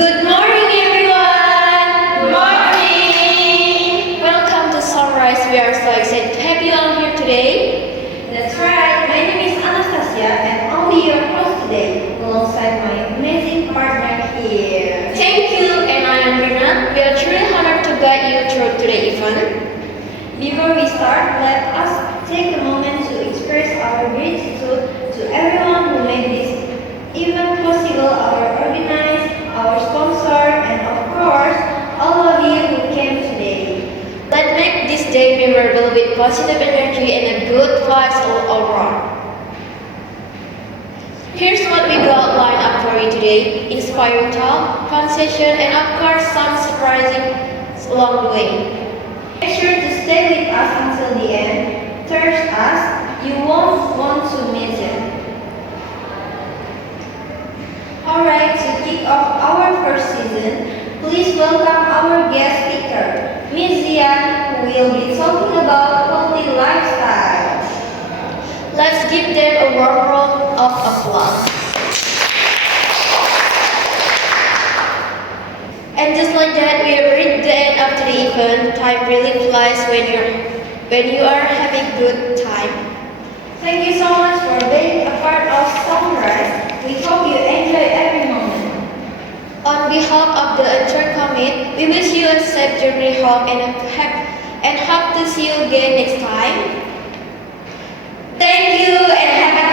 Good morning, everyone! Good morning! Welcome to Sunrise. We are so excited to have you all here today. That's right, my name is Anastasia and I'll be your host today alongside my amazing partner here. Thank you, and I am Rina. We are truly honored to guide you through today's event. Before we start, let us take a moment to express our gratitude to everyone who made this event possible, our organizers, our sponsor, and of course, all of you who came today. Let's make this day memorable with positive energy and a good vibes all around. Here's what we got lined up for you today: inspiring talk, fun session, and of course some surprising along the way. Make sure to stay with us until the end. Trust us, you won't want to miss it. Alright, to kick off our first season, please welcome our guest speaker, Ms. Zian, who will be talking about healthy lifestyles. Let's give them a warm round of applause. And just like that, we have reached the end of the event. Time really flies when you are having good time. Thank you so much for being a part of Sunrise. We hope you enjoy every moment. On behalf of the entire committee, we wish you a safe journey home and hope to see you again next time. Thank you and have a